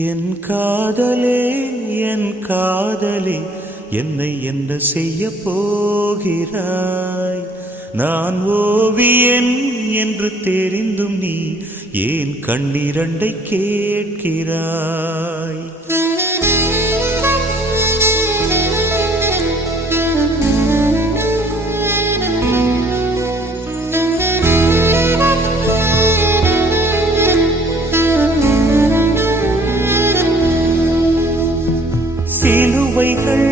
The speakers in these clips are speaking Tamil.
என் காதலே என் காதலே என்னை என்ன செய்ய போகிறாய்? நான் ஓவியன் என்று தெரிந்தும் நீ ஏன் கண்ணிரண்டை கேட்கிறாய்? சிலுவைகள்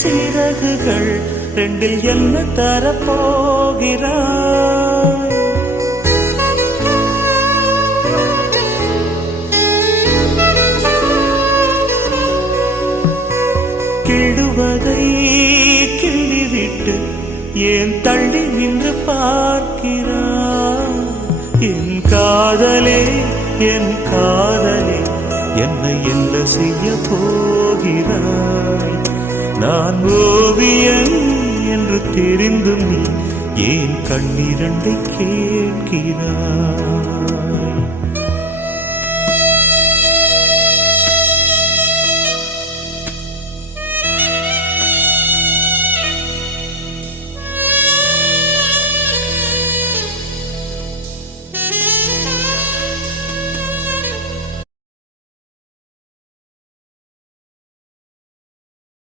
சிறகுகள் ரெண்டில் என்ன தரப்போகிறாய்? கிள்ளுவதை கிள்ளிவிட்டு ஏன் தள்ளி நின்று பார்க்கிறாய்? என் காதலே என் காதலே என்னை என்ன செய்ய போகிறாய்? நான் ஓவியன் என்று தெரிந்தும் நீ ஏன் கண்ணிரண்டை கேட்கிறாய்?